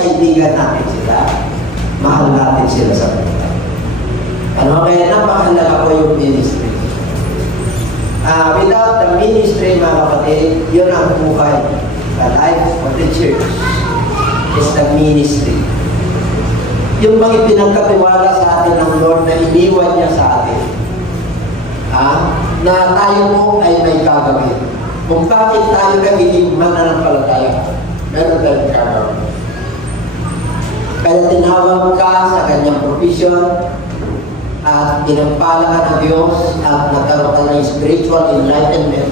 kaibigan natin sila, mahal natin sila sa buhay. Ano, kaya napakahalaga po yung ministry. Without the ministry, mga kapatid, yun ang buhay. The life of the church is the ministry. Yung mga pinagkatiwala sa atin ng Lord na iniwan niya sa atin, na tayo po ay may gagawin. Kung bakit tayo nagiging mananampalataya, meron tayong gagawin. Kaya tinawag ka sa kanyang provision at ginampala ka ng Diyos at nagkaroon ka ng spiritual enlightenment,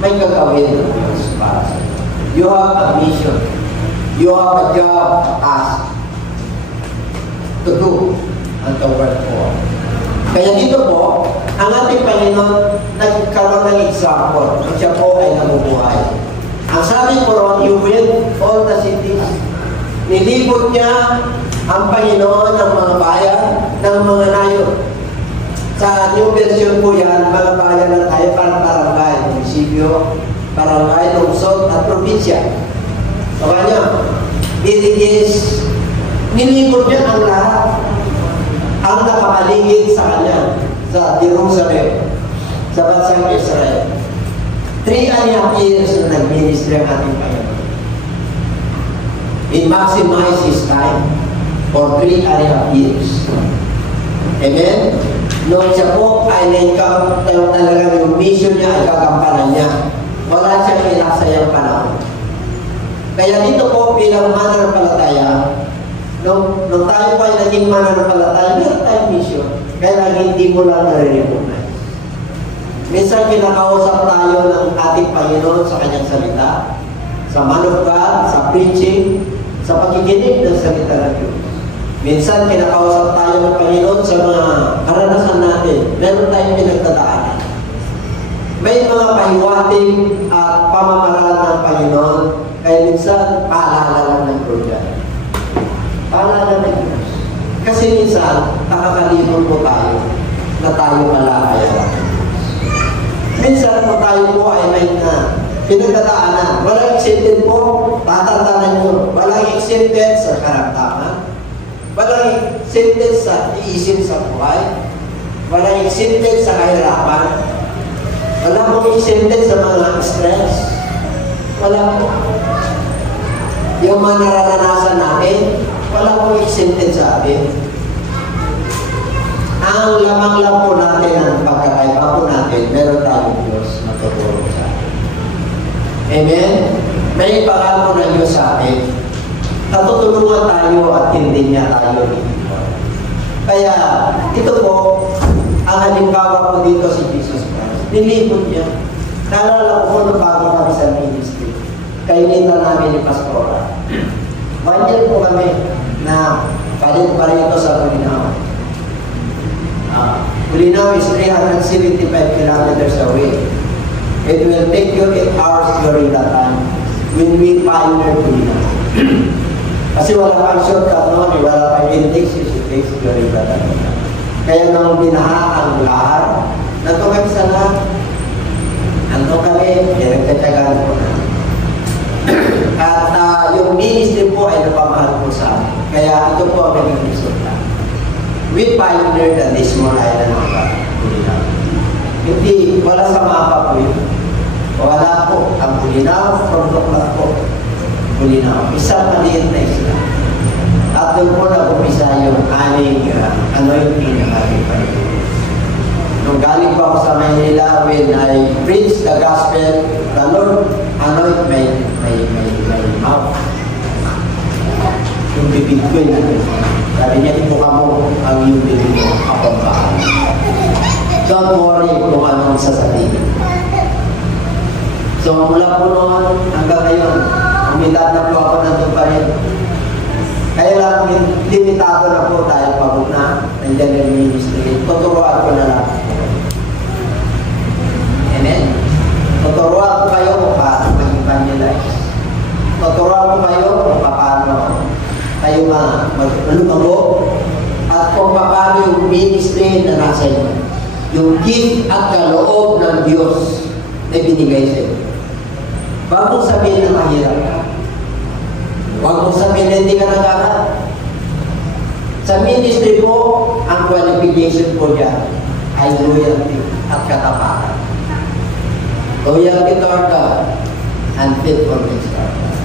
may gagawin ng Diyos para sa iyo. You have a mission. You have a job, a task to do and to work for. Kaya dito po, ang ating Panginoon nagkaroon ng example. Siya po ay nabubuhay. Ang sabi po ron, you win all the cities. Nilibot niya ang Panginoon ng mga bayan, ng mga nayon. Sa new version po yan, mga bayan na tayo, parang barangay, munisipyo, barangay, lungsod, at probinsya. So kanya, it is, nilibot niya ang lahat, ang nakapaligid sa kanya, sa Jerusalem, sa bansang Israel. 3.5 years na nag-ministry ang ating Panginoon. It maximized his time for 3.5 years. Amen? Noong siya po ay na-encounter talaga yung mission niya ay kagampanan niya. Wala siyang inasayang panahon. Kaya dito po bilang mananampalataya, nung tayo po ay naging mananampalataya, meron tayong mission. Kaya hindi mo lang nare-recognize. Minsan kinakausap tayo ng ating Panginoon sa kanyang salita, sa man of God, sa preaching, sa pakikinig ng salita ng Diyos. Minsan kinakausap tayo ng Panginoon sa mga karanasan natin. Meron tayong pinagdadaanan. May mga pahiwating at pamamaraan ng Panginoon, kaya minsan paalala lang ng Lord. Paalala ng Diyos. Kasi minsan, nakakalimot po tayo na tayo pala ay minsan po tayo po ay may pinagdadaanan. Walang accepted po, tatantanan nyo. Walang accepted sa karamdaman. Walang accepted sa iisip sa buhay. Walang accepted sa kahirapan. Walang pong accepted sa mga stress. Wala po. Yung mga nararanasan natin, wala pong accepted sa atin. Ang lamang lang po natin ang pagkakaiba po natin, meron tayong Diyos na tutulong sa atin. Amen? May pangako na Diyos sa atin. Natutulungan tayo at hindi niya tayo dito. Kaya, ito po, ang halimbawa po dito si Jesus Christ. Nilibot niya. Naalala ko po nung bago kami sa ministry. Kainitan namin ni Pastora. 1 year po kami na palit-palit ito sa Bulinaw. Bulinaw is 375 kilometers away. It will take you 8 hours during that time when we pioneer Bulinaw. Kasi wala pang shortcut noon, wala pang index, it during that time. Kaya nang binaha ang lahar, nandun kami sa lahat. Nandun kami, pinagkatyagaan po na. At yung ministry po ay napamahal po sa amin. Kaya ito po ang naging resulta. We pioneered the small island of Bulinaw. Hindi, wala sa mapa po yun. Wala po. Ang Bulinaw, from Tuklat po. Bulinaw. Isang maliit na isla. At doon po nag-upisa yung aming anointing ng aming Panginoon. Nung galing po ako sa Maynila, when I preach the gospel, the Lord anoint my mouth. Yung bibig ko yun. Sabi niya, ito ka mo ang yung bibig mo kapambahan. Don't worry kung anong sasabihin. So mula po noon hanggang ngayon, umitad na po ako nandun pa rin. Kaya lang, limitado na po dahil pagod na, nandiyan yung ministry. Tuturuan ko na lang. Amen? Tuturuan ko kayo kung paano mag-evangelize. Tuturuan ko kayo kung paano kayo lumago at kung paano yung ministry na nasa inyo. Yung gift at kaloob ng Diyos na binigay sa inyo. Bagong sabihin na mahirap ka. Huwag mo sabihin na hindi ka nag-aral. Sa ministry po, ang qualification po dyan ay loyalty at katapakan. Loyalty to our God and faithfulness to our God.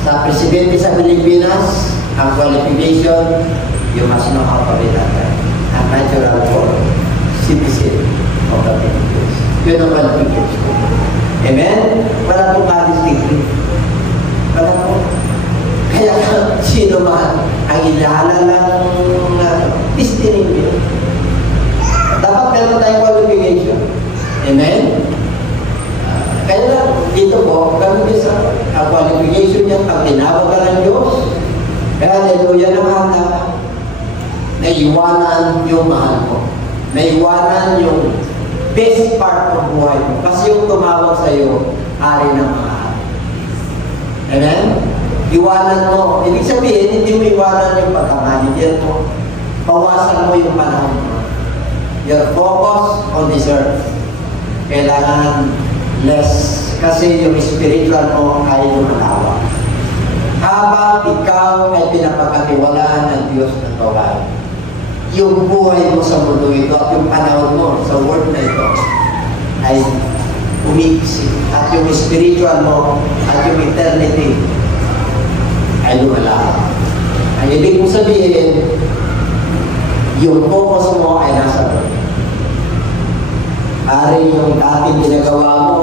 Sa presidente sa Pilipinas, ang qualification, you must know how to read and write. A natural born citizen of the Philippines. Yun ang qualification. Amen? Wala pong college degree. Wala po. Kaya sino man ang ilaalala ng destiny niyo. Dapat meron tayong qualification. Amen? Kaya lang, dito po, ganun din sa qualification niya, pag tinawag ka ng Diyos, hallelujah naman na naiwanan yung mahal mo. Naiwanan yung best part ng buhay mo. Kasi yung tumawag sa iyo, hari ng mga hari. Amen? Iwanan mo. Ibig sabihin, hindi mo iwanan yung pagkamanager mo. Bawasan mo yung panahon mo. Your focus on this earth. Kailangan less. Kasi yung spiritual mo ay lumalawa. Habang ikaw ay pinapagkatiwalaan ng Diyos na tawag, yung buhay mo sa mundo ito at yung panahon mo sa world na ito ay umiksi. At yung spiritual mo at yung eternity ay lumalawa. Ang ibig kong sabihin, yung focus mo ay nasa Lord. Ari yung dating ginagawa mo,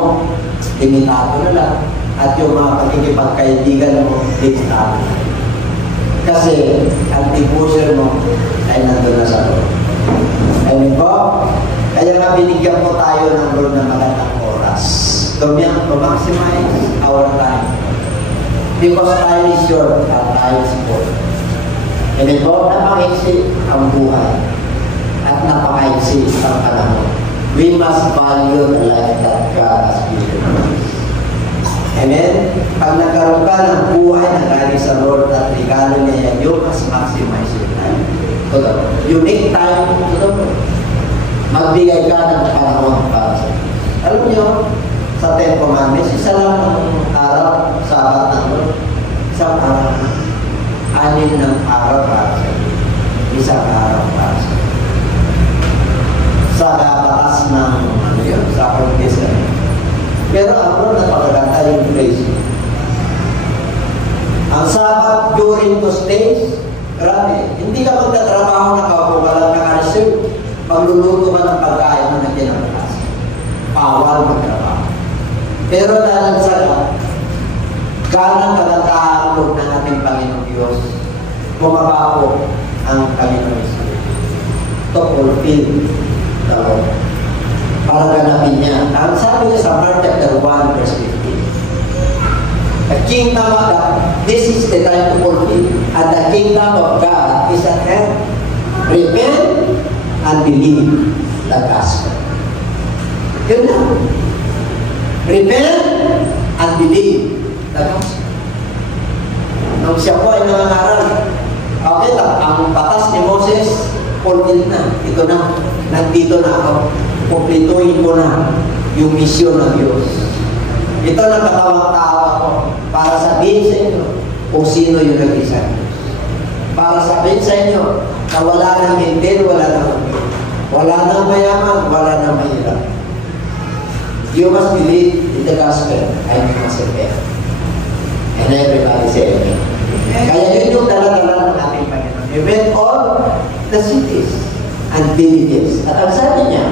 limitado na lang. At yung mga pakikipagkaibigan mo, limitado na. Kasi ang devotion mo ay nandun na sa Lord. Amen po? Kaya nga binigyan po tayo ng Lord na magandang oras. To maximize our time. Because time is short and time is short. Amen po? Napakaiksi ang buhay. At napakaiksi ang panahon. We must value the life that God has given us. Amen? Pag nagkaroon ka ng buhay na galing sa Lord at regalo niya yan, you must maximize your time. You make time to the Lord. Magbigay ka ng panahon para sa Lord. Alam niyo, sa Ten Commandments, isa lang ang araw, Sabat ng Lord. Isang araw. Anin ng araw para sa Lord. Isang araw para sa Lord. Sa batas ng sa Old-Testament. Pero ang Lord napakaganda yung place. Ang Sabat during those days, grabe, hindi ka magtatrabaho na kaupo ka lang naka-reserve. Pagluluto ka ng pagkain mo na kinabukas. Bawal magtrabaho. Pero dahil sa ganang kagandahan ng ating Panginoon Diyos, bumaba po ang Panginoon Diyos to fulfill the Lord. Para ganapin niya. Ang sabi niya sa Mark chapter 1 verse 15, the kingdom of God, this is the time to fulfill, and the kingdom of God is at hand. Repent and believe the gospel. Yun na. Repent and believe the gospel. Nung siya po ay nangangaral, okay lang, ang batas ni Moses, fulfill na. Ito na. Nandito na ako. Kumplituhin ko na yung misyon ng Diyos. Ito na katawang-tawa ko para sabihin sa inyo kung sino yung nag-isa Diyos. Para sabihin sa inyo na wala nang hindi, wala nang hindi. Wala nang mayaman, wala nang mahirap. You must believe in the gospel and you must repent. And everybody say amen. Kaya yun yung dala-dala ng ating Panginoon. He went all the cities and villages. At ang sabi niya,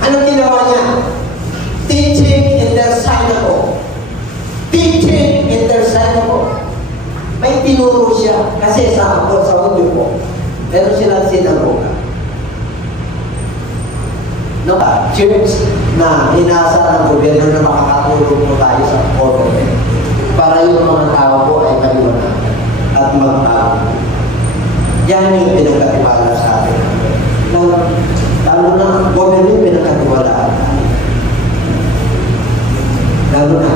anong ginawa niya? Teaching in their synagogue. Teaching in their synagogue. May tinuro siya. Kasi sa audio po, meron silang sinagoga. No, church na inasa ng gobyerno na makakatulong po tayo sa government para yung mga tao po ay maliwanagan at magbago. Yan yung pinagkatiwala sa atin. Lalo na government pinagkatiwalaan. Lalo na.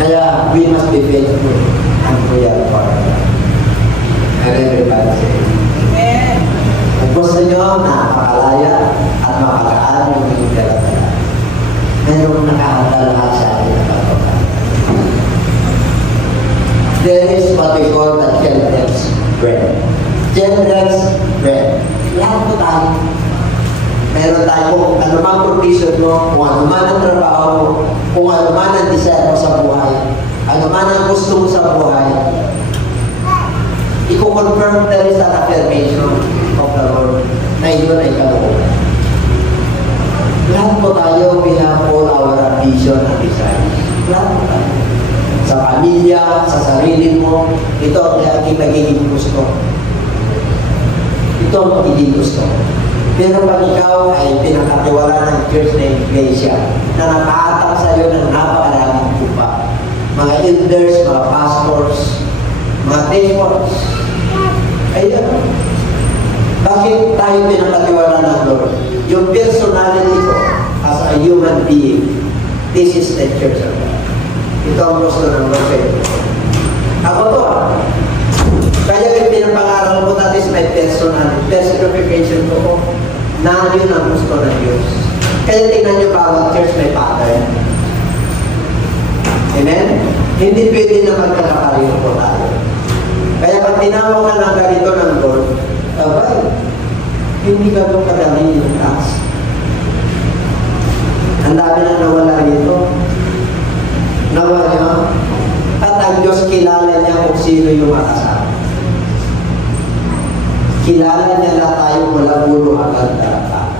Kaya we must be faithful and loyal for our God. And everybody say, amen. Kung gusto nyo na makalaya at makakaan yung inyong dala-dala, mayroong nakahanda lahat sa atin na pagkakaan. Children's bread. Lahat po tayo. Meron tayo kung ano man provision mo, kung ano man ang trabaho mo, kung ano man ang desire mo sa buhay, ano man ang gusto mo sa buhay. I-confirm there is an affirmation of the Lord na yun ay kalooban. Lahat po tayo, we have all our ambition and desires. Lahat po tayo. Sa pamilya, sa sarili mo, ito ang aking nagiging gusto. Ito ang magiging gusto. Pero pag ikaw ay pinakatiwala ng church na iglesia na nakaatang sa iyo ng napakaraming kupa, mga elders, mga pastors, mga deacons, ayun. Bakit tayo pinakatiwala ng Lord? Yung personality ko as a human being, this is the church of God. Ito ang gusto ng Lord sa iyo. Ako to Kaya yung pinapangaral ko natin is my personality, personification ko na yun ang gusto ng Diyos. Kaya tingnan nyo bawat church may pattern. Amen? Hindi pwede na magkakapareho po tayo. Kaya pag tinawag ka ng ganito ng Lord, abay, hindi ka doon kadali yung task. Ang dami na nawala rito. Nawala. At ang Diyos kilala niya kung sino yung makasama. Kilala niya na tayo mula ulo hanggang darata.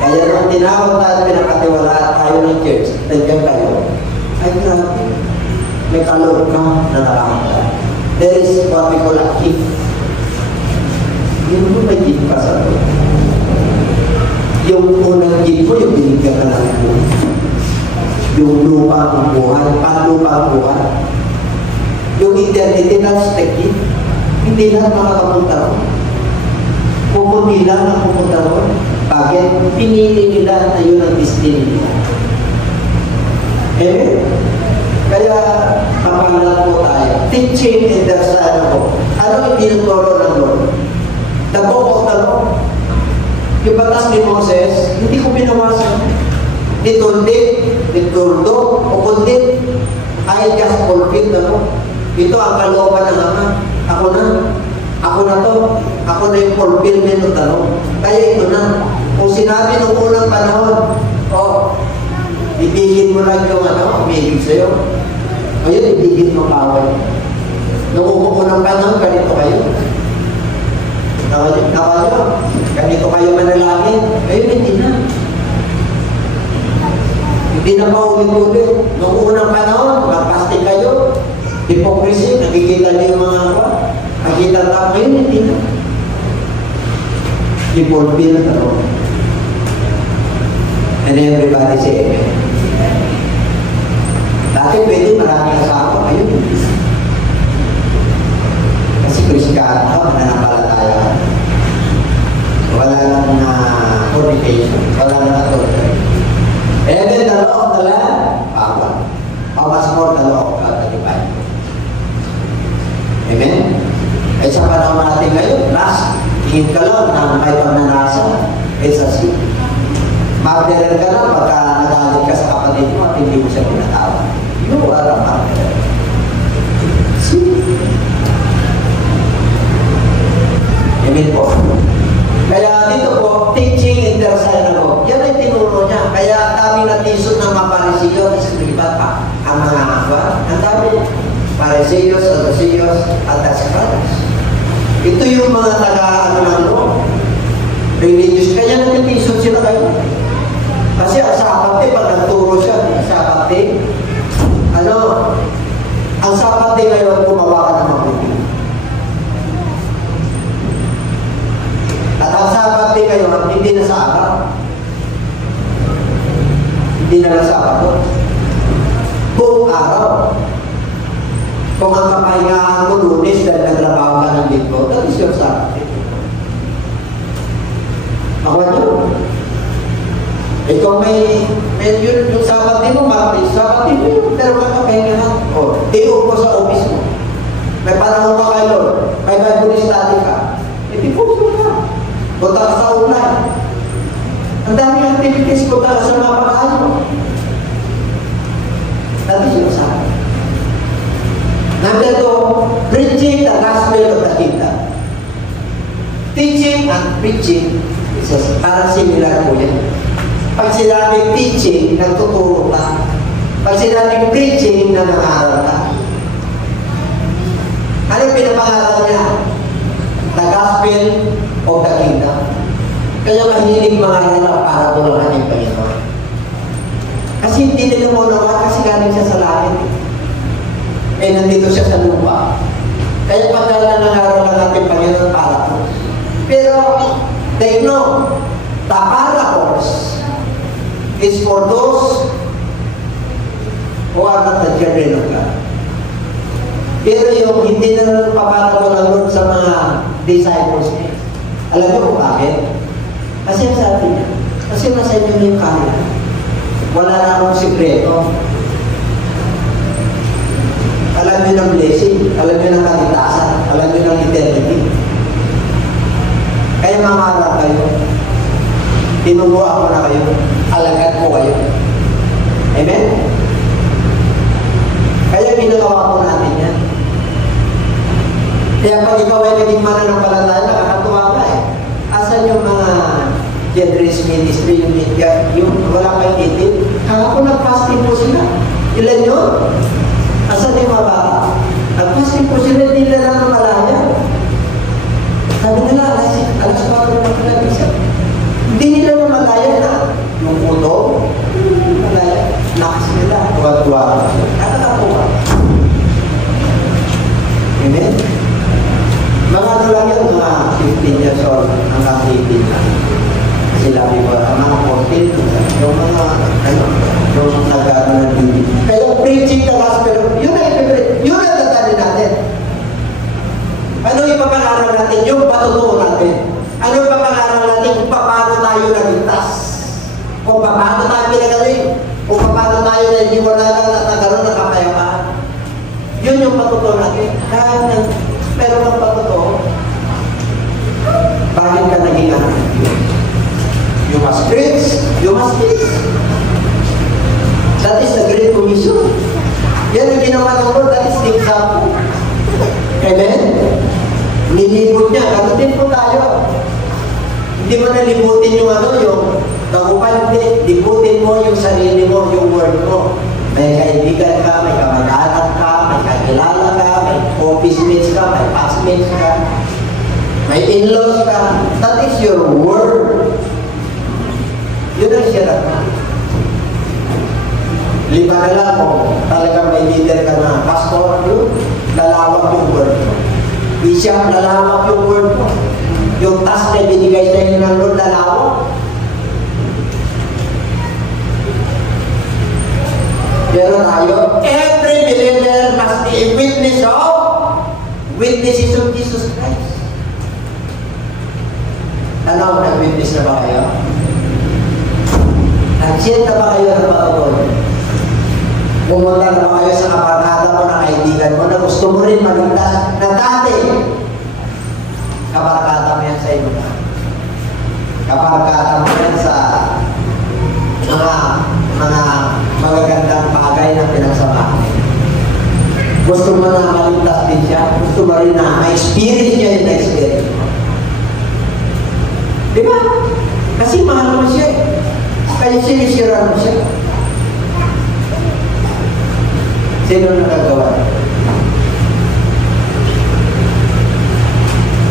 Kaya nung tinawag tayo, pinakatiwala tayo ng church, nandiyan kayo. Ay, grabe. May kaloob ka na nakakita. There is what we call a gift. Yun mo may gift pa sa to. Yung unang gift mo, yung binigyan ka ng buhay. Yung lupa ang buhay, panlupa ang buhay. Yung eternity, that's the gift. Hindi lang makakapunta ron. Pupunti lang ang pupunta ron. Bakit? Pinili nila na yun ang destiny nila. Amen? Kaya, mapangalan po tayo. Teaching in the Son of. Ano yung tinuturo ng Lord? The book of the law. Yung batas ni Moses, hindi ko pinawasan. Dituldo, o kundi, I just fulfill the law. Ito ang kalooban ng Ama. Ako na to. Ako na yung fulfillment ng tanong. Kaya ito na. Kung sinabi nung unang panahon, ibigin mo lang yung umibig sa'yo. Ngayon, ibigin mo kaway. Nung unang panahon, ganito kayo. Ganito kayo manalangin. Ngayon, hindi na. Hindi na paulit-ulit. Nung unang panahon, magpasting kayo. Hypocrisy, nakikita niyo yung mga nakikita tao ngayon, hindi na. I-fulfill the law. And everybody say amen. Dati pwede maraming kasama, ngayon hindi. Kasi Kristiyano ka, mananampalataya. Wala lang na fornication, wala lang na adultery. And then the law of the land, bawal. How much more the law of God, the divine? Amen? Ay sa panahon natin ngayon, tingin ka lang na may pagnanasa, it's a sin. Martyrer ka lang pagka nagalit ka sa kapatid mo at hindi mo siya pinatawag. You are a martyrer. Sin. Amen po. Kaya dito po, teaching in their synagogue. Yan ay tinuro niya. Kaya dami natisod ng mga Pariseo, iba pa ang mga akwa. Ang dami. Pariseos, Sadduceos, at Ascribes. Ito yung mga taga-ano religious. Kaya natitisod sila kayo. Kasi ang sapate, pag nagturo siya, sapate, ang sapate ngayon, gumawa ka ng mabuti. At ang sapate ngayon, hindi na sa araw. Hindi na lang sa araw. Buong araw. Kung ang kapahingahan mo lunes dahil nagtrabaho ka ng linggo, that is your Sabbath. Ako nyo? Kung may yung Sabbath mo, Sabbath mo yun, pero kakapahingahan. Day off mo sa office mo. May panahon ka kay Lord, may Bible study ka. Ipipos mo ka. Punta ka sa online. Ang daming activities, punta ka sa mga pagkain mo. That is your Sabbath. Number 2, preaching the gospel of the kingdom. Teaching and preaching, parang similar po yan. Pag sinabing teaching, nagtuturo ka. Pag sinabing preaching, nangangaral ka. Ano yung pinapangaral niya? The gospel of the kingdom. Kaya mahilig mangaral para tulungan yung Panginoon. Kasi hindi nila maunawa kasi galing siya sa langit. Eh, nandito siya sa lupa. Kaya pagkala nangaral ng ating Panginoon para po. Pero, take note, the parables is for those who are not the children of God. Pero yung hindi na paparable ng Lord sa mga disciples niya. Alam niyo kung bakit? Kasi sabi niya, kasi nasa inyo yung kaya. Wala na akong sikreto. Alam niyo ng blessing, alam niyo ng kaligtasan, alam niyo ng eternity. Kaya mamarap kayo. Tinuruan ko na kayo. Alagad ko kayo. Amen? Kaya ginagawa ko natin yan. Kaya pag ikaw ay naging mananampalataya, nakakatuwa ka eh. Asan yung mga generous ministry, yung wala kayong itin? Kahapon nag-fasting po sila. Ilan yun? Asan yung mga bata? Nag-fasting po sila, hindi nila ng malaya. Sabi nila, alas 4 na pinag-isa. Hindi nila na malaya na. Yung puto, malaya. Nakas nila, tuwa-tuwa. Nakakatuwa. Amen? Mga ano lang yan, mga 15 years old, hanggang 18 lang. Sila ko, mga 14, yung mga, yung nag-ano ng duty. Kaya preaching the gospel, yun ang tatali natin. Ano yung papangaral natin? Yung patutuo natin. Ano yung papangaral natin kung paano tayo nagligtas? Kung paano tayo pinagaling? Kung paano tayo na hindi mo nagkaroon ng kapayapaan? Yun yung patutuo natin. Pero ng patutuo, bakit ka naging anak ng Diyos? You must preach, you must teach. That is the Great Commission. Yan ang ginawa ng Lord, that is the example. Amen? Nilibot niya, gano'n din po tayo. Hindi mo nalibutin yung yung tagupan, hindi. Libutin mo yung sarili mo, yung word mo. May kaibigan ka, may kamag-anak ka, may kakilala ka, may office mates ka, may classmates ka, may in-laws ka. That is your word. Yun ang siya na. Lima na lang kung talagang may leader ka na pastor, yun, lalawak yung word mo. Bishop, lalawak yung word mo. Yung task na binigay sa inyo ng Lord, lalawak. Pero tayo, every believer must be a witnesses of Jesus Christ. Ano, nag-witness na ba kayo? Nag-share na ba kayo ng patutunan? Pumunta na ba kayo sa kabarkada mo na kaibigan mo na gusto mo rin maligtas na dati? Kabarkada mo yan sa iyo na. Kabarkada mo yan sa mga magagandang bagay na pinagsamahan. Gusto mo na maligtas din siya? Gusto mo rin na ma-experience niya yung na-experience mo? Diba? Kasi mahal mo siya. Kaya sinisiran mo siya. Sino nakagawa?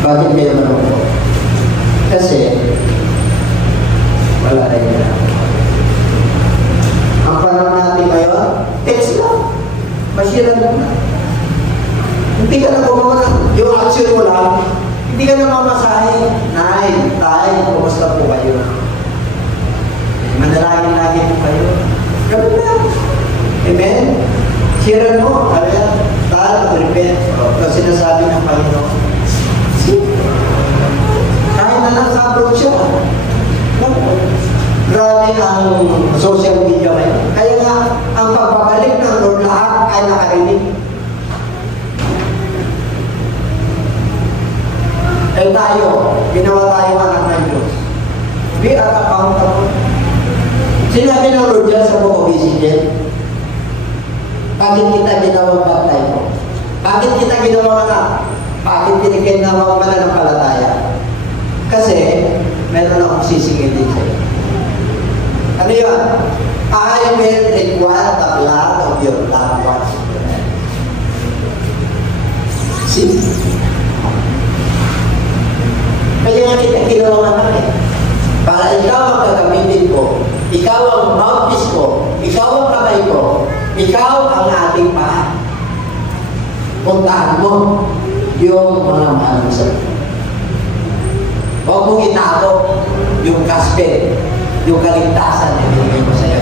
Bakit kayo manungkot? Kasi wala rin na. Ang panahon natin ngayon, text lang. Masira na. Hindi ka na gumawa na. Yung action mo lang, hindi ka na mamasahe. Nay, tay, kumusta po kayo? Manalangin lagi po kayo. Ganun lang. Amen? Siran mo, kaya tayo mag-repent. Kung sinasabi ng Panginoon, kahit na lang sa abroad siya. Grabe ang social media ngayon. Kaya nga, ang pagbabalik ng Lord lahat ay nakarinig. Eh tayo, ginawa tayo anak ng Diyos. We are accountable. Sinabi ng Lord dyan sa book of Ezekiel, bakit kita ginawang bantay mo? Bakit kita ginawang anak? Bakit kita ginawang mananampalataya? meron akong sisingilin sa'yo. Ano yun? I will require the blood of your loved ones. See? Kaya nga kita kinuha namin. Para ikaw ang gagamitin ko, ikaw ang mouthpiece ko, ikaw ang kamay ko, ikaw ang ating paa. Puntahan mo yung mga mahal mo sa'yo. Huwag mong itago yung gospel, yung kaligtasan na binigay mo sa'yo.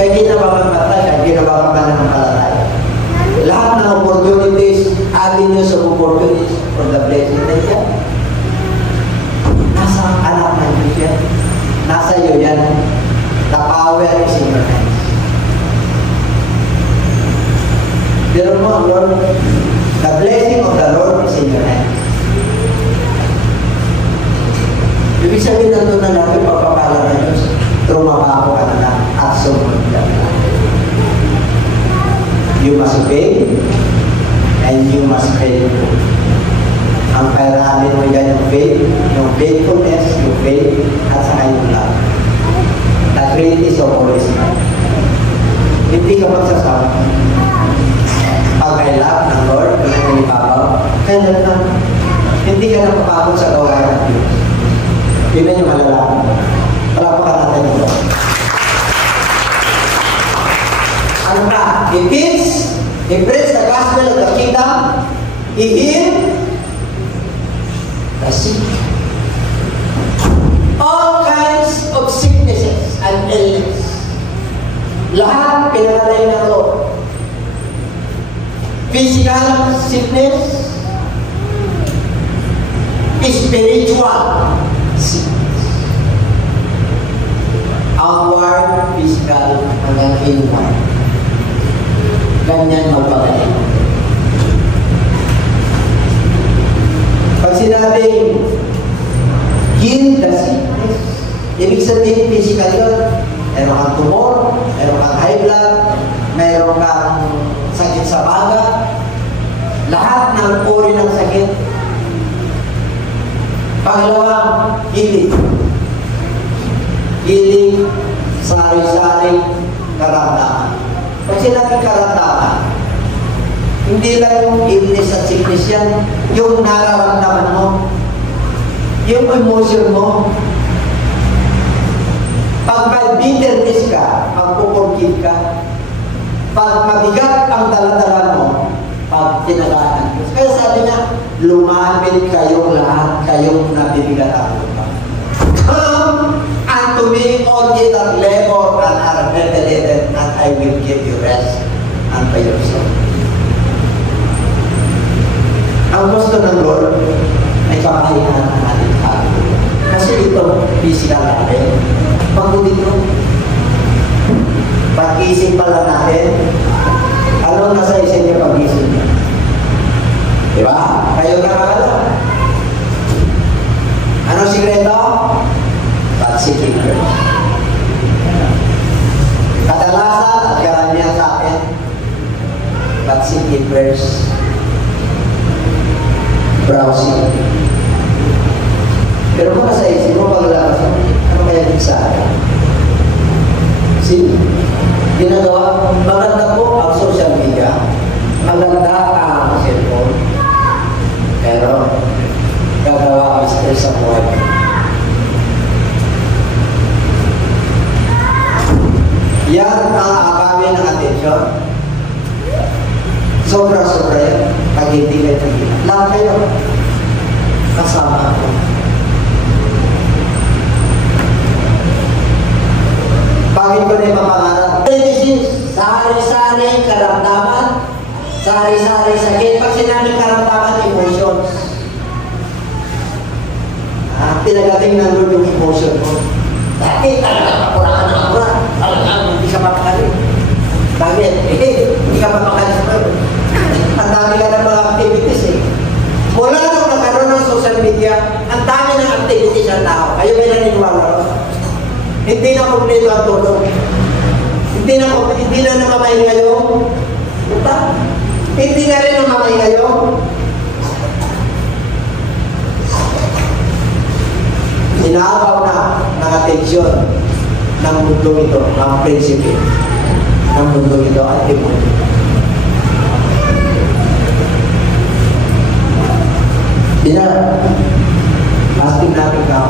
Kaya hindi na mamamatay, kaya hindi na mamamatay. Lahat ng opportunities, avenues of opportunities for the blessing na yan. Nasa anak na Diyos yan. Nasa iyo yan. The power is in your hands. Pero mo, Lord, the blessing of the Lord is in your hands. Ibig sabihin na doon na natin pagpapala na Diyos, trumabako ka na lang at sumunod ka na. You must pay and you must pay. Ang pairamin mo yan yung faith, yung faithfulness, yung faith, at saka yung love. The greatest of all is love. Hindi ka magsasama. Pag may love ng Lord, kung ipapaw, kaya na hindi ka na mapapagod sa gawain ng Diyos. Yun na yung malalaman. Palapakan natin yung Lord. Ano na? He preached the gospel of the kingdom. He healed the sick. All kinds of sicknesses and illness. Lahat pinalay na to. Physical sickness, spiritual sickness. Outward, physical, hanggang inward. Ganyan magpagaling. Pag sinabing heal the sickness, ibig sabihin physical yun. Meron kang tumor, meron kang high blood, meron kang sakit sa baga, lahat ng uri ng sakit. Pangalawang, healing. Healing, sari-sari, karamdaman. Pag sinabing karamdaman, hindi lang yung illness at sickness yan, yung nararamdaman mo, yung emotion mo. Pag may bitterness ka, magpuporgive ka. Pag mabigat ang daladala mo, pag tinagaan. Kaya sabi niya, lumapit kayong lahat, kayong nabibigat ang lupa. Come unto me, all ye that labor and are heavy laden, and I will give you rest unto your soul. Ang gusto ng Lord ay kakayahan ng ating tao. Kasi ito, physical natin. Pagod ito. Pag-isip pala natin, anong nasa isip niya pag-isip niya? Diba? Kayo nakakala. Ano sikreto? Pag-seeking first. Kadalasan at karamihan sa akin, pag-seeking first, browsing. Pero kung nasa isip mo, paglalabas mo, ano kaya din sa akin? See? Ginagawa, maganda po ang social media, maganda ang cellphone, pero gagawa ang stress sa buhay. Yan ang akawin ng atensyon. Sobra-sobra yan. Pag hindi kayo tagila. Lahat kayo. Kasama ko. Bakit ko na yung mapangarap? Sari-sari karamdaman, sari-sari sakit. Pag sinabi karamdaman, emotions. Pinagaling na Lord yung emotion mo. Dati talaga kapuraan na kapuraan. Talagang hindi ka mapakalit. Bakit? Hindi ka mapakalit. Ang dami ka ng mga activities eh. Mula nung nagkaroon ng social media, ang dami ng activities ng tao. Kayo may naniniwala. Hindi na kompleto ang tulog. Hindi na namamay ngayon. Hindi na rin namamay ngayon. Tinahabaw na ng atensyon ng mundo ito, ng prinsipe ng mundo ito at demonyo. Asking natin ka,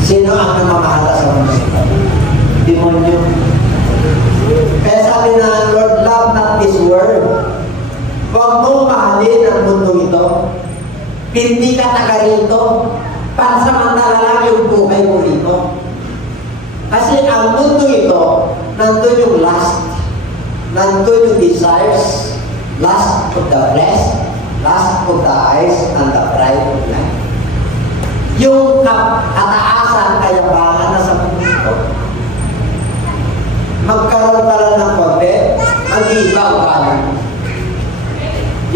sino ang namamahala sa mundo ito? Demonyo. Kaya sabi na, Lord, love not this world. Huwag mong mahalin ang mundo ito. Hindi ka taga rito. Pansamantala lang yung buhay mo rito. Kasi ang mundo ito, nandun yung lust, nandun yung desires, lust of the flesh, lust of the eyes, and the pride of life. Yung kataasan, kayabangan na sa mundo ito. Magkaroon ka lang ng konti, mag-iiba ugali.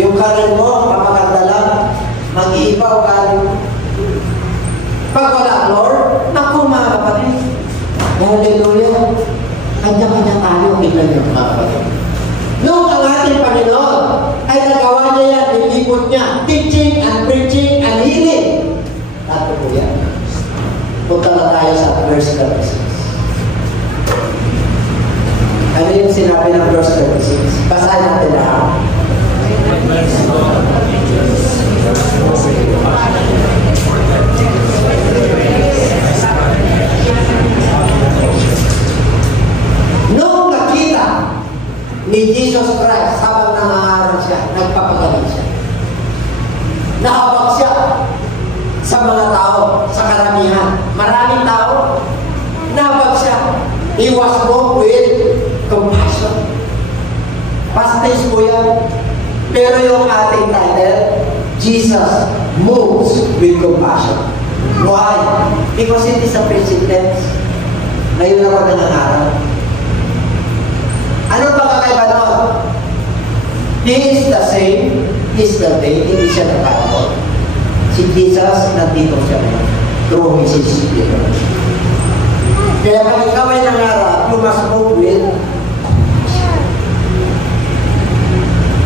Yung karin mo, mapaganda lang, mag-iiba ugali. Pag wala, Lord, naku mga kapatid. Hallelujah. Kanya-kanya tayo, tingnan niyo mga kapatid. Nung ang ating Panginoon ay nagawa niya yan, nilipot niya, teaching and preaching and healing. Tato po yan. Punta na tayo sa verse 36. Ano yung sinabi ng verse 36? Basahin natin lahat. Nung nakita ni Jesus Christ habang nangangaral siya, nagpapagaling siya. Nahabag siya sa mga tao, sa karamihan. Maraming tao, nahabag siya. He was moved with compassion. Pastage po yan. Pero yung ating title, Jesus moves with compassion. Why? Because it is a present tense. Ngayon ako nangangaral. Ano ba kakaiba doon? He is the same, he is the day, hindi siya nakakot. Si Jesus, nandito siya ngayon. Through his Spirit. Kaya pag ikaw ay nangarap, you must move with.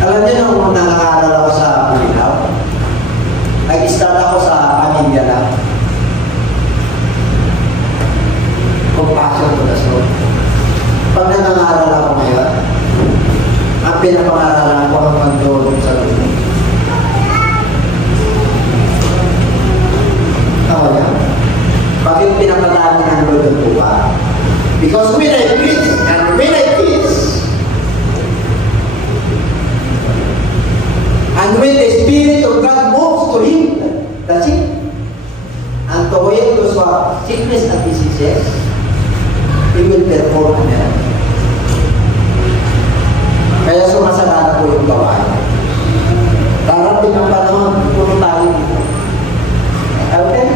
Alam niyo nung nangangaral ako sa Bulinaw, nag-start ako sa pamilya lang. Compassion to the soul. Pag nangangaral ako ngayon, ang pinapangaralan ko ang pagdulong sa lupa. Tama yan. Bakit pinapadami ng Lord ang buwa? Because when I preach and when I teach, and when the Spirit of God moves to him, that's it. And to him those who are sickness and diseases, he will perform a miracle. Kaya sumasarada ko yung gawain. Darating ang panahon, puro tayo dito. Okay?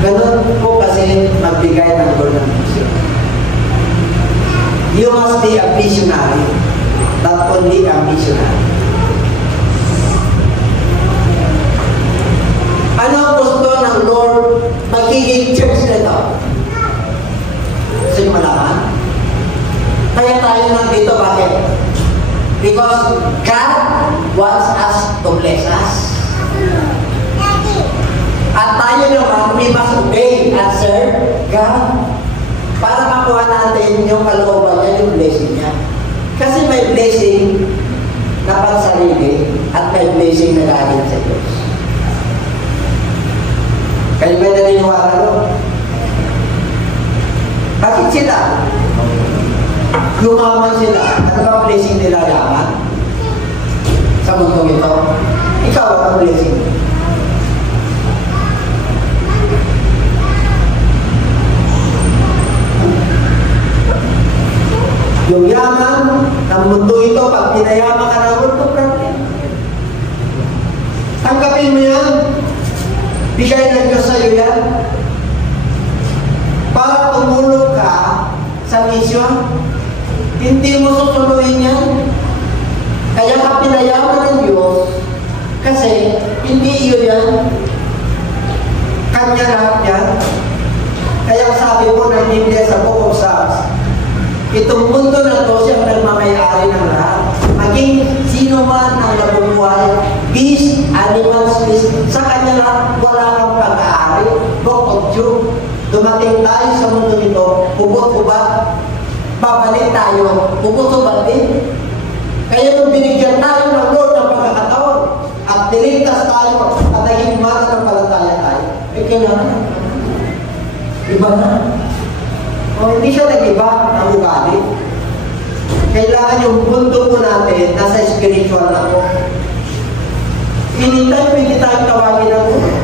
Ganun po kasi magbigay ng Lord ng vision. You must be a visionary, not only a missionary. Ano ang gusto ng Lord magiging church na ito? Gusto nyo malaman? Kaya tayo nandito, bakit? Because God wants us to bless us. At tayo naman, we must obey and serve God para makuha natin yung kalooban niya, yung blessing niya. Kasi may blessing na pansarili at may blessing na galing sa Diyos. Kaya may naniniwala doon. Bakit sila? Lumaman sila. Ano ba blessing nila yaman? Sa mundong ito? Ikaw, ang blessing mo. Yung yaman ng mundo ito, pag pinayaman ka na mundo, problem. Tanggapin mo yan. Bigay ng Diyos sa'yo yan. Para tumulong ka sa mission, hindi mo susunuin yan. Kaya ka pinayaman ng Diyos, kasi hindi iyo yan. Kanya lahat yan. Kaya sabi po ng Biblia sa Book of Psalms, itong mundo na ito, siyang nagmamayari ng lahat. Maging sino man ang nabubuhay, beast, animals, fish, sa kanya lang wala kang dumating tayo sa mundo nito, hubot-hubad, babalik tayo, hubot-hubad din. Kaya nung binigyan tayo ng Lord ng pagkakataon at niligtas tayo at naging mananampalataya tayo, kailangan iba na. O hindi siya nag-iba ang ugali. Kailangan yung mundo po natin nasa spiritual na po. Anytime pwede tayong tawagin ng Lord.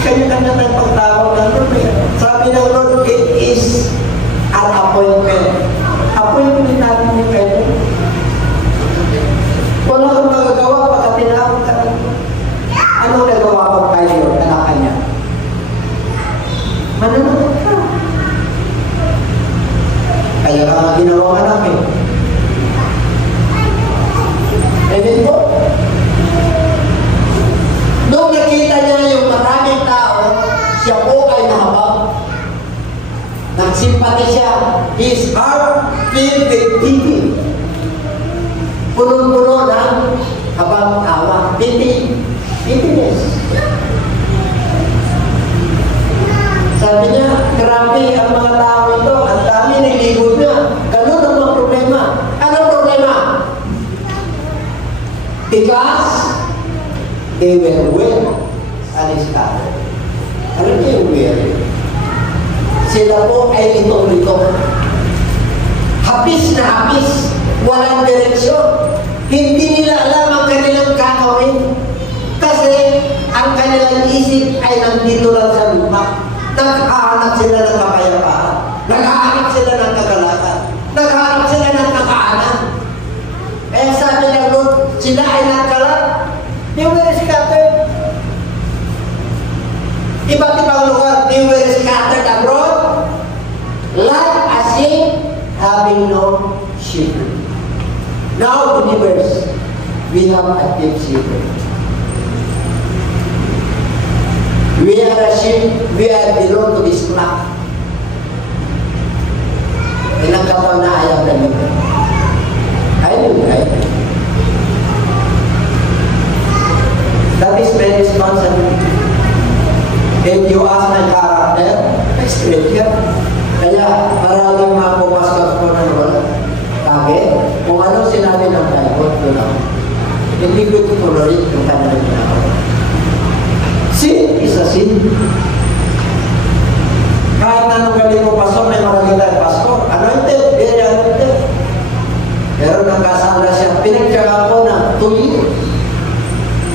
Kanya-kanya tayong pagtawag ng Lord. Sabi ng Lord, it is an appointment. Appointment natin ni Pedro. Wala kang magagawa pagka tinawag ka ng Lord. Anong nagawa ko Pedro? Anak kanya. Mananagot ka. Kaya ka nga ginawa ka namin. Amen po? Nung nakita niya yung maraming tao, siya po ay nahabang. Nagsimpati siya. His heart filled with pity. Punong-puno ng habang tawa. Pittiness. Sabi niya, grabe ang mga tao ito. Ang dami nilibod niya. Ganun ang mga problema. Anong problema? Because they were well and scattered. Ano yung well? Sila po ay litong-lito. Hapis na hapis. Walang direksyon. Hindi nila alam ang kanilang kakawin. Kasi ang kanilang isip ay nandito lang sa lupa. Naghahanap sila ng kapayapaan. Naghahanap sila ng kagalakan. Naghahanap sila ng kakaanan. Kaya sabi ng Lord, sila ay nagkalat. They were scattered. Iba't ibang lugar, they were scattered abroad. Like a sheep having no shepherd. Now, believers, we have a deep shepherd. We are a sheep, we are belong to this flock. Ilang kataon na ayaw na nito. Ayun, right? That is my responsibility. If you ask my character, I straight here. Kaya maraming mga pumastors ko na wala. Bakit? Kung ano sinabi ng Bible, doon ako. Hindi ko itutuloy yung kanilang ginagawa. Sin is a sin. Kahit na nung galing mo pastor, may magaling tayo pastor. Anointed, very anointed. Pero nagkasala siya. Pinagtsaga ko na 2 years.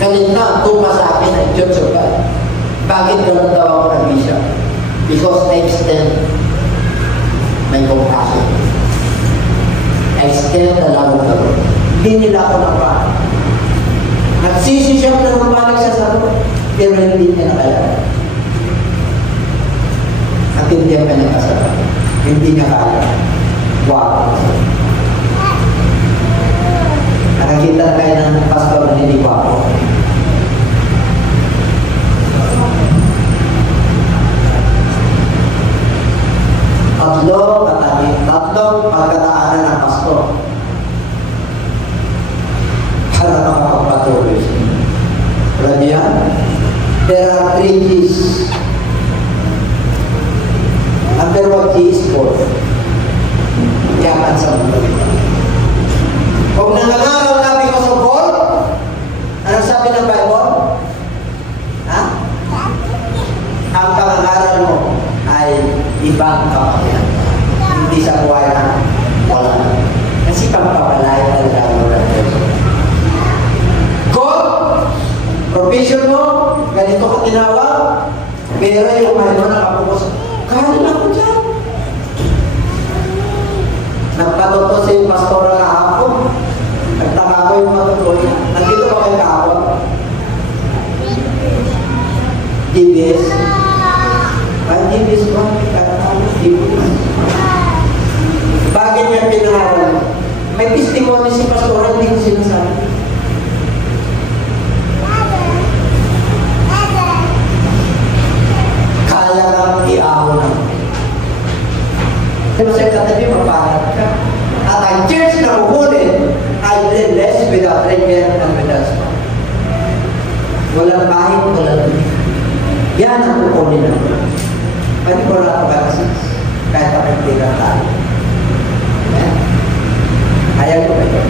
Kanina, tupa sa akin ay Church of God. Bakit ganun daw ako nag-bishop? Because I extend my compassion. I extend the love of the Lord. Hindi nila ako napaan. Nagsisisiyap na nabalik siya sa Lord. Pero hindi niya nakalaman. At hindi niya pinagkasama. Hindi niya kaya. Wow. Nakakita na kayo ng pastor na hindi wapo. Tatlong pagkataanan ng pastor para makapagpatuloy siya. Alam niya? There are 3 keys. Number 1 key is God. Yaman sa mundo. Kung nangangaral na because of God, ano sabi ng Bible? Ha? Ang pangangaral mo ay ibang kapakihan. Hindi sa buhay na wala na. Kasi pagpapalay talaga mo ng Diyos. God, provision mo, ganito ka tinawag, pero yung mahal mo nakapupos, kahalin ako dyan. Nagpatuto si pastor na kahapon. Nagtaka ko yung matuto niya. Nandito pa kayo kahapon. DBS. Ay, DBS ko. DBS. Bakit niya pinangaral? May testimony si pastor, hindi ko sinasabi. Kaya kang iahon na. Diba sa katabi, mapaharap ka. At ang church na kukunin ay blessed without prayer and without spot. Walang bahit, walang Yan ang kukunin natin. Panigurado ka kasi kahit kapagpitan tayo. Ayaw ko ba yun?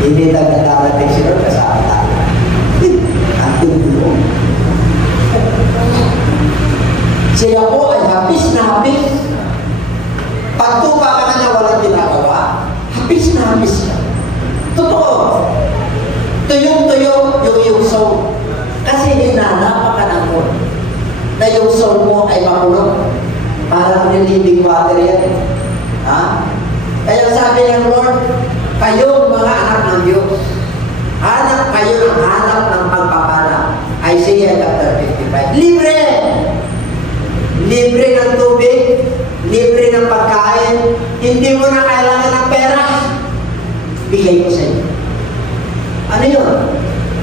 Hindi nagdarating sila kasama tayo. Ang tulo. Sila po ay hapis na hapis. Pagtupa ka na walang ginagawa, hapis na hapis ka. Totoo. Tuyong-tuyo yung soul. Kasi hinanap ka na po na yung soul mo ay makulong. Parang nilibing water yan. Ha? Kaya sabi ng Lord, kayong mga anak ng Diyos, hanap kayo ng hanap ng pagpapala. Isaiah chapter 55. Libre! Libre ng tubig, libre ng pagkain, hindi mo na kailangan ng pera. Bigay ko sa inyo. Ano yun?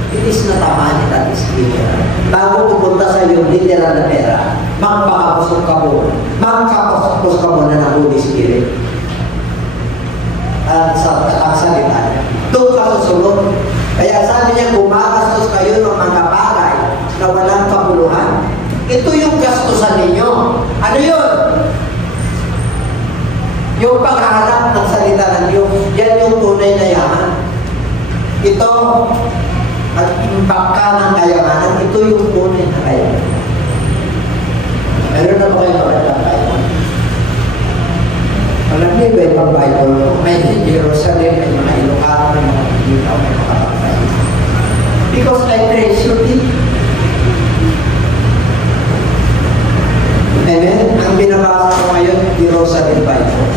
It is not a money, that is literal. Bago pupunta sa iyo, literal na pera, magpakapusok ka mo. Magkapusok ka mo na ng Holy Spirit. At sa salita niya. Doon ka susunod. Kaya sabi niya, gumagastos kayo ng mga bagay na walang kapuluhan. Ito yung gastusan ninyo. Ano yun? Yung paghahanap ng salita ng Diyos, yan yung tunay na yaman. Ito, at impakta ng kayamanan, ito yung tunay na kayamanan. Meron na ba kayo kapatid tayo? Alam niyo ba yung Bible? May Jerusalem, may mga Ilocano, may mga Pilipino, may mga kapatid. Because I treasure it. Amen? Ang binabasa ko ngayon, Jerusalem Bible.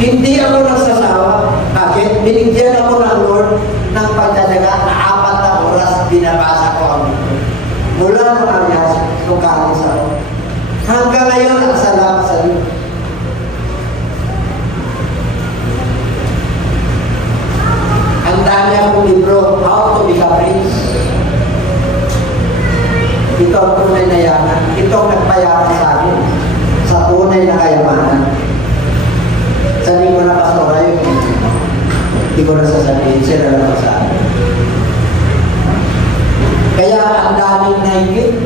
Hindi ako nagsasawa. Bakit? Binigyan ako ng Lord ng pagdalaga na 4 na oras binabasa ko ang ito. Mula nung alias, nung kalis ako. Hanggang ngayon, ang salamat sa Diyos. Ang dami akong libro, How to Become Rich. Ito ang tunay na yaman. Ito ang nagpayaman sa akin sa tunay na kayamanan. Sabi ko na pastora yun. Hindi ko na sasabihin. Sila lang sa akin. Kaya ang daming naigit.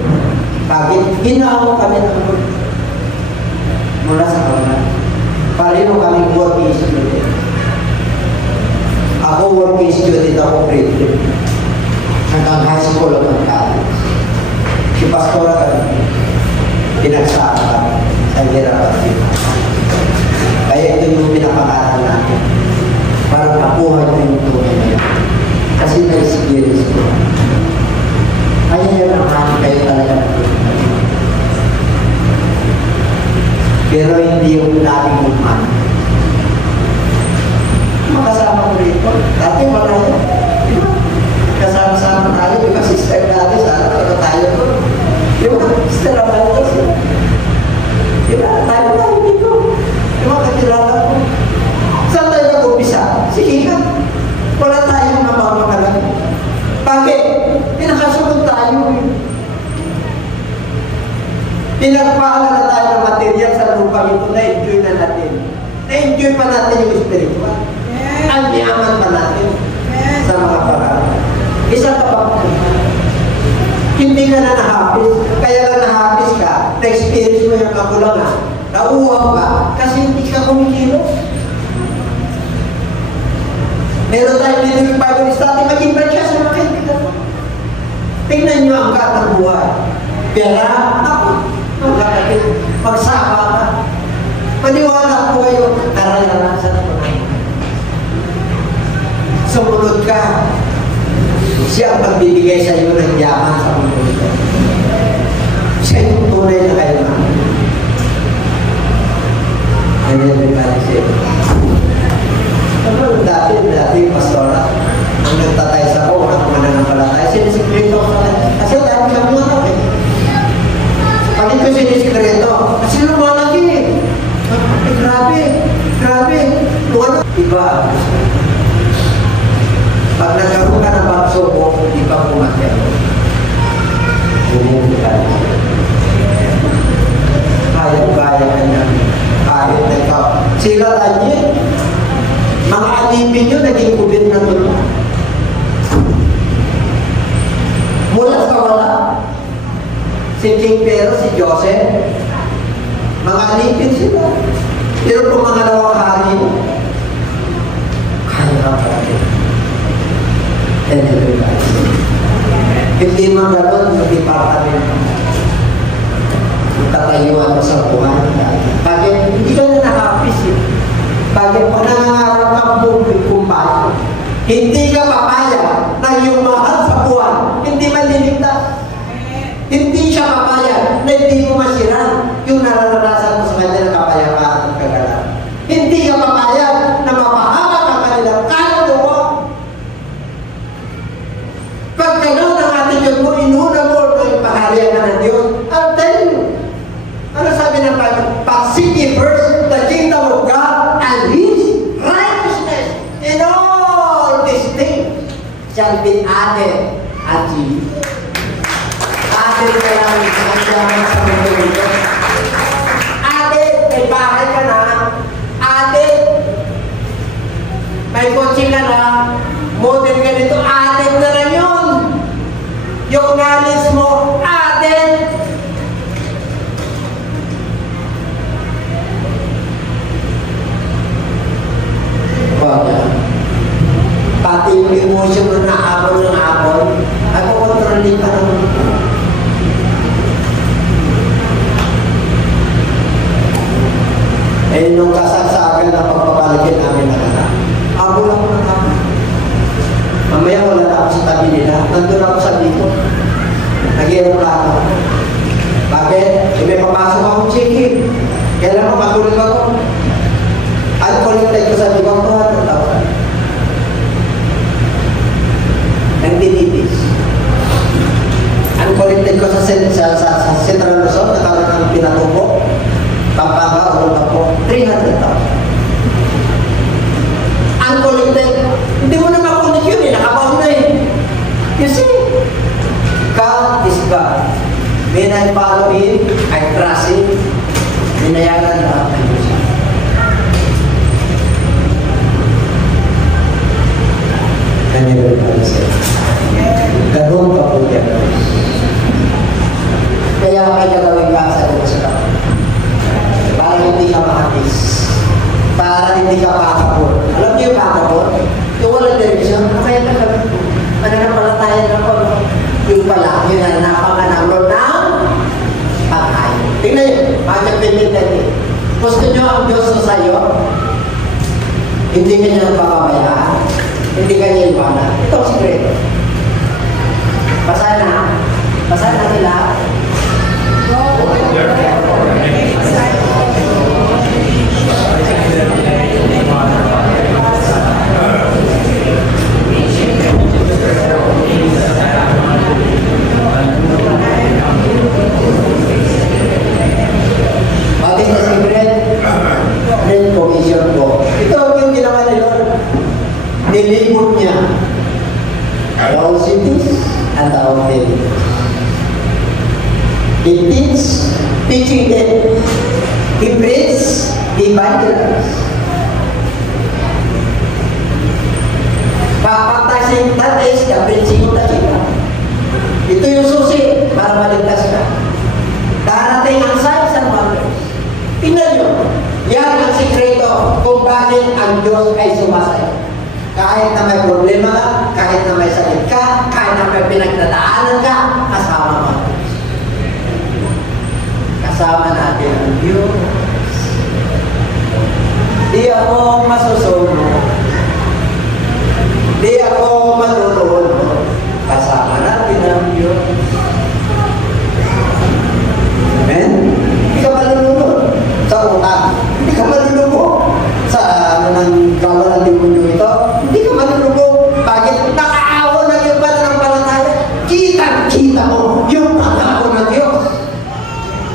Bakit? Hinawa kami ng Lord. Mula sa kawalan. Pareho kami working student. Ako working student, ako grade 3. Hanggang high school ako ng college. Si pastora kami, pinagsaan kami sa hirapan dito. Kaya ito yung pinapakaral natin. Para makuha nyo yung tunay na yun. Kasi na-experience ko. Kaya yun ang hati kayo talaga na tunay. Pero hindi yung laging umman. Makasama ko rito. Dati wala yun. Diba? Kasama-sama tayo. Diba sister natin, sana tayo tayo ko. Diba? Sister naman ito. Diba? Tayo dito. Diba? Kakilala ko. Saan tayo nag-umpisa? Sige ka. Wala tayong namamakalan. Bakit? Pinakasunod tayo. Pinagpahala na tayo ng material sa lupa ito. Na-enjoy na natin. Na-enjoy pa natin yung spiritual. Ang yaman pa natin sa mga paraan. Isa ka pa. Hindi ka na nahapis. Kaya ka nahapis ka, na-experience mo yung kakulangan. Nauuhaw ka kasi hindi ka kumikilos. Meron tayo dito yung Bible study, maging branch ka sa mga kaibigan mo. Tingnan nyo ang katang buhay. Pera, ako, ang kapatid, magsama ka. Paniwala ko kayo, naranasan ko na. Sumunod ka. Siya ang magbibigay sa iyo ng yaman sa mundo. Siya yung tunay na kayo na. And everybody said, ano dati pastora, ang nagtatay sa ako, ang mananampalatay, sinisikreto ko sa akin. Kasi dahil kami mga eh. Pag ito sinisikreto, kasi lumalaki eh. Grabe. Ano? Iba. Pag nagkaroon ka ng pagsubok, hindi pa pumatay. Bumuli ka. Kaya ka niya. Kahit na ikaw. Sila Daniel, mga alipin nyo, naging kubit na tulong. Mula sa si Joseph, mga alipin sila. Pero kung mga dalawang hari, kaya ka natin. And everybody. Hindi man gano'n, hindi para kami tatayuan mo sa buhay. Bakit? Hindi ka na nakapis eh. Bakit pa nangangarap kang kumpay? Hindi ka papayag na yung mahal sa buwan, hindi maliligtas. Hindi siya papayag na hindi mo masiran yung nararanasan mo sa kanya ng kapayapaan at kagalakan. Hindi ka papayag na mapahama ka kanilang kaluluwa. Pag gano'n ang ating Diyos mo, inuna mo yung paharian ka ng Diyos, I'll tell you. Ano sabi ng Bible? But seek ye first the kingdom of God and His righteousness, and all these things shall be added unto you. Added ka lang sa kanyaman sa mundo nito. Added, may bahay ka na. Added, may kotse ka na. Model ka nito. Added na lang yun. Yung knowledge mo, added. Pati yung emotion mo na abon, ako kontrolin ka naman. Eh, nung kasagsagan na pagpapalikin namin na anak, abon ako ng abon. Mamaya wala na ako sa tabi nila. Nandun ako sa dito. Nag-iarap na ako. Bakit? Eh, may papasok akong check-in. Kailan makakulit ako? Unconnected ko sa libang 200,000. Nagtititis. Unconnected ko sa Central Luzon, nakaroon ng pinatubo. Pampanga, ulo pa po, 300,000. Unconnected. Hindi mo na makunik yun eh, nakabaon na eh. You see? God is God. When I follow Him, I trust Him. Binayaran na ang Diyos. And everybody said, ganun pa po yan. Kaya may gagawin ka sa Diyos ka. Para hindi ka makakis. Para hindi ka makakapot. Alam niyo yung makakapot? Yung walang direction, kaya ka sabi ko. Mananamalatayan ako. Yung pala, yun na napanganamlo ng pagkain. Tingnan yun, bakit pinitin yun? Gusto nyo ang Diyos sa sayo? Hindi ka niya papabayaan. Hindi ka niya iwanan. Ito ang sikreto. Basahin na. Basahin na sila. What is the secret? Great commission ko. Ito yung ginawa ni Lord. Nilibot niya all cities and all villages. He teaching them. He preached, he evangelized. Baptizing, that is the preaching of the kingdom. Ito yung susi para maligtas ka. Darating ang signs and wonders. Tingnan nyo, yan ang sikreto kung bakit ang Diyos ay sumasaya. Kahit na may problema ka, kahit na may sakit ka, kahit na may pinagdadaanan ka, kasama mo. Kasama natin ang Diyos. Di ako masusunod. Di ako manunod. Kasama natin ang Diyos. Amen? Hindi ka manunod sa utang. Hindi ka manunod sa ng kawalan ng demonyo ito. Hindi ka manunod. Bakit? Nakaawa na yung pananampalataya. Kitang-kita mo yung pangako ng Diyos.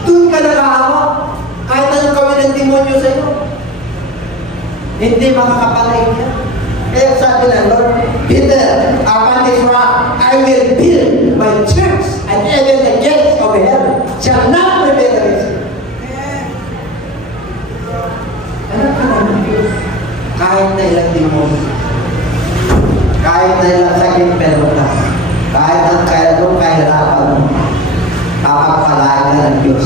Doon ka nakaawa. Kahit anong kami ng demonyo sa iyo. Hindi makakapalay niya. Kaya sabi ng Lord, Peter, upon this rock, I will build my church, and even the gates of hell shall not prevail against it. Ano ka naman? Kahit na ilang demonyo, kahit na ilang sakit meron ka, kahit ang kahirapan mo, papagpalain na ng Diyos.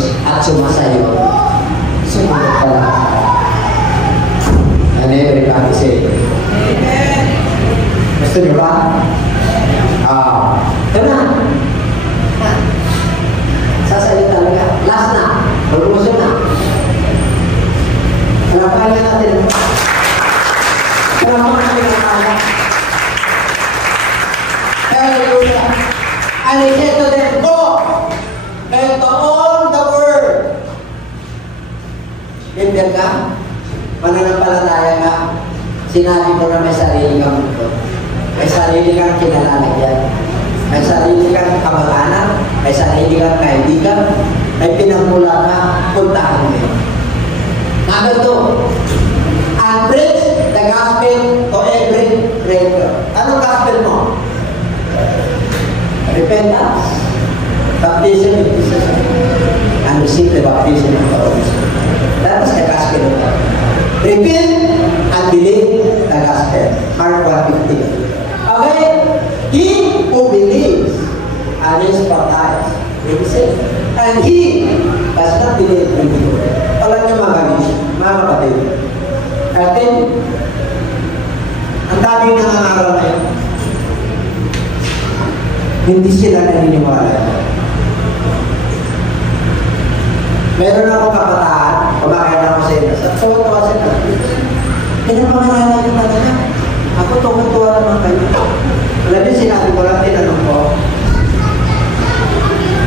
Pagkakala natin. Salamat natin ang kaya. Hallelujah. And he said to them, go into all the world. Bibigyan ka? Mananampalataya ka? Sinabi mo na may sarili kang mundo. May sarili kang kinalalagyan. May sarili kang kamag-anak. May sarili kang kaibigan. May pinagmula ka. Puntahan mo yun. Number 2. And preach the gospel to every creature. Anong gospel mo? Repentance. Baptism in Jesus' name. And receive the baptism of the Holy Spirit. That is the gospel of God. Repent and believe the gospel. Mark 1:15. Okay? He who believes and is baptized will be saved. And he does not believe will be saved. Alam niyo mga kapatid. I think, ang daming nangangaral na yun. Hindi sila naniniwala. Meron akong kabataan, kumakain ako sa inyo. Sa tuwa sila. Pinapangaralan ko talaga. Ako tuwa naman kayo. Alam niyo, sinabi ko lang, tinanong ko.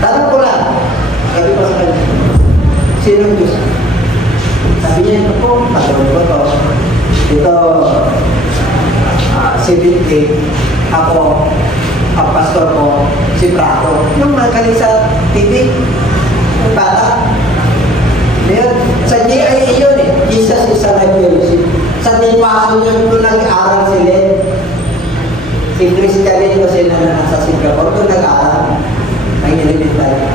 Tanong ko lang. Sabi ko sa kanya, sinong Diyos? Sabi niya, ito po, patron ko to. Ito, 70, ako, ang pastor ko, si Prato. Yung magaling sa TV, yung bata. Ngayon, sa GIA yun eh. Jesus is a life fellowship. Sa Tipaso yun, doon nag-aaral sila. Si Christian kasi na nasa Singapore, doon nag-aaral. Ang elementary.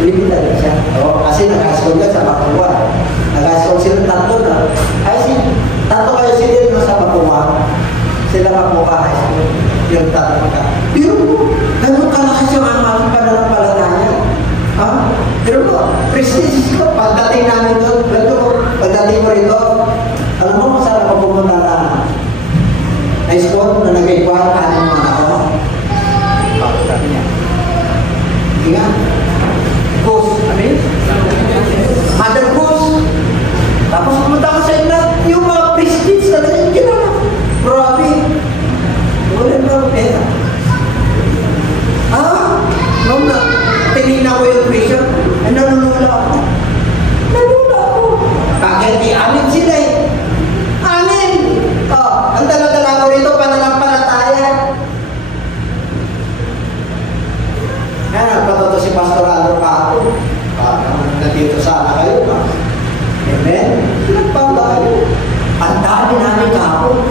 Elementary siya. O, kasi nag-high ka sa Papua. Nag-high sila tatlo na. Tatlo kayo sila sa Papua. Sila Papua high school. Yung tatlo ka. Pero mo, ganun kalakas yung ang pananampalataya. Ha? Pero mo, prestige ko, pagdating namin doon, pagdating mo rito, alam mo kung saan ako pumunta na high school na nag-iwan ka ng mga ako? Sabi niya. Hindi nga. Goose. Amin? Mother Goose. Tapos pumunta ko sa inyo, yung mga prestige na ganyan, ginawa. Grabe. Wala na pera. Nung na, tinignan ko yung tuition, nalulula ako. Bakit di amin sila eh? Amin! Ang dala-dala ko rito, pananampalataya. Nagpatuto si Pastor Aldo Paco. Nandito sana kayo ba? Amen? Nagpala kayo. Ang dami namin kapon.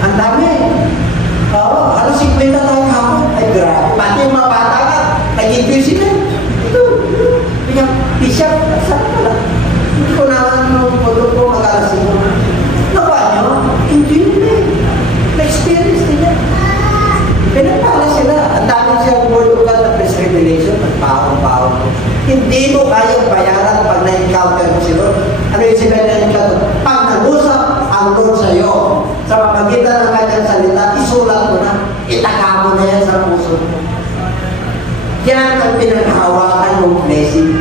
Ang dami. Halos 50 tayo kapon. Ay, grabe. Pati yung mga bata ka, nag-interview sila. Ito. Bishop, saan pala? Hindi ko naman nung pulog ko mag-alasin mo. Nakuha nyo? Hindi nila eh. Na-experience nila. Pinagpala sila. Ang dami siya word of God na press revelation. Nagpahong-pahong. Hindi mo kayang bayaran pag na-encounter mo si Lord. Ano yung sabihin na-encounter? Pag nag-usap ang Lord sa'yo, sa pamagitan ng kanyang salita, isulat mo na. Itaka mo na yan sa puso mo. Yan ang pinaghahawakan ng blessing.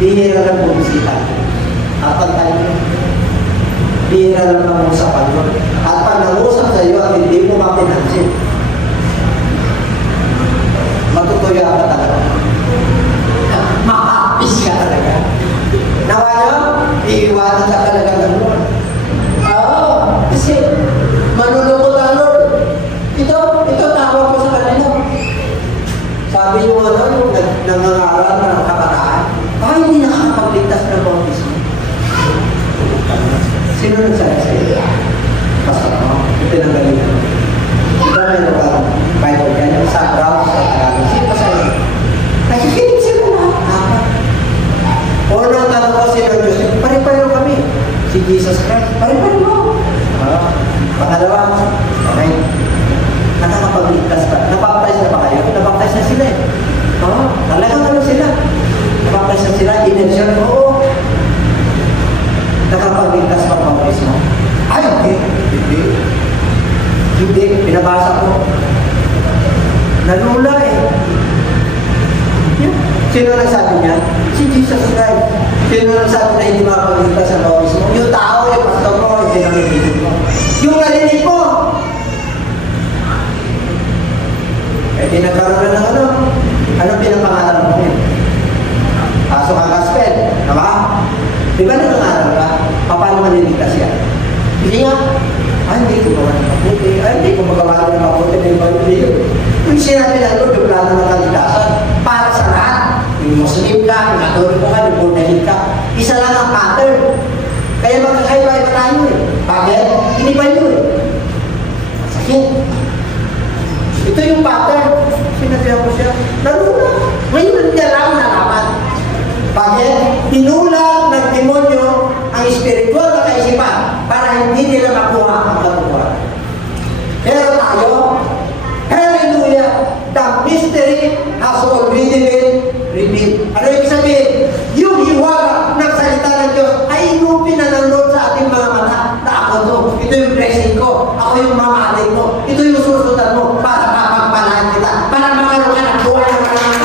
Bihira lang bumisita. At pagkain mo, bihira lang nangusapan mo. At pag nangusap sa iyo at hindi mo mapinansin, matutuya ka talaga. Makapis ka talaga. Nawa nyo, iiwanan ka talaga ng Lord. Kasi manulungkot ang Lord. Ito tawag ko sa kanila. Sabi yung yung nangangaral ng kabataan, hindi nakakapagligtas ng bautismo. Sino nagsabi sa iyo? Pastor mo, pinanggaling mo. Ito meron ka Bible yan, sa Brown, sa Tagalog. Sino pa sa iyo? Nakikinig sila lahat. Unang tanong ko si Lord Joseph, pare-pareho kami. Si Jesus Christ, pare-pareho. Pangalawa, okay. Nakakapagligtas ka. Napapalize na ba kayo? Napapalize na sila eh. Talagang ano sila? Napapalize na sila, inertial mo. Nakapagligtas pa bautismo? Ay, hindi. Pinabasa ko. Nalula eh. Sino nagsabi niya? Si Jesus Christ. Sino nang sabi na hindi makapagligtas sa loob mismo? Yung tao, yung pastor mo, yung pinamigilid mo. Yung narinig mo. Eh, pinagkaroon na ng ano? Anong pinapangalan mo yun? Pasok ang gospel. Diba? Di ba nangangaral ka? Paano maniligtas yan? Hindi nga. Hindi ko magawa ng mabuti. Hindi ko magawa ng mabuti na iba yun. Yung sinabi na ito, yung plano ng kaligtasan. Para sa lahat. Yung Muslim ka, yung Katoliko ka, yung Buddhist ka. Isa lang ang pattern. Kaya magkakaiba-iba tayo eh. Bakit? Hindi ba yun eh? Sakit. Ito yung pattern. Sinabihan ko siya. Naruna. Ngayon niya lang nalaman. Bakit? Tinulang ng demonyo ang spiritual na kaisipan para hindi nila makuha ang katutuhan. Pero tayo, hallelujah, the mystery has already been revealed. Ano ibig sabihin? Yung hiwaga ng salita ng Diyos ay inupin na nandun sa ating mga mata na ako to. Ito yung blessing ko. Ako yung mamahalin mo. Ito yung susutan mo para mapagpalaan kita. Para makaroon ka ng buhay ng malamang.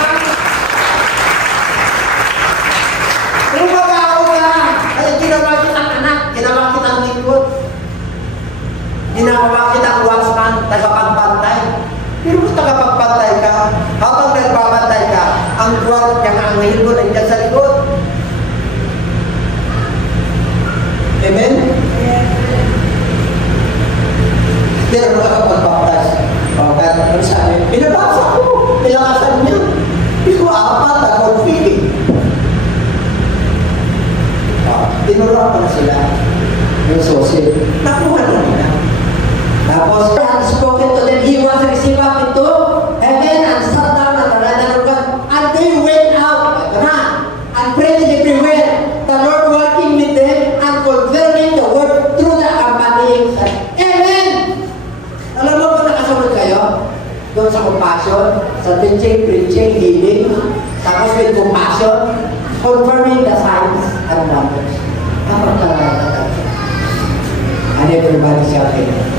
Pero mag-aaw ka. Kaya ginawa kitang anak. Ginawa kitang lingkod. Ginawa kitang watchman, tagapagbantay. Pero kung tagapagbantay ka, habang nagbabantay ka, ang buwan niyang angahil mo nandiyan sa likod. Amen? Pero nakapag-baptize. Bakit? Ano sabi? Pinabasa ko. Pinakasan niya. Hindi ko apat na confiding. Tinuruan ko na sila. Yung sosil. Nakuha na nila. Tapos, had spoken to them. He was received up into heaven and sat down at the right hand of God. And they went out. Ito na. And prayed everywhere. The Lord working with them and confirming the word through the accompanying sign. Amen! Alam mo ba nakasunod kayo? Doon sa compassion, sa teaching, preaching, healing, tapos with compassion, confirming the signs and wonders. Kapag talaga. And everybody shouting.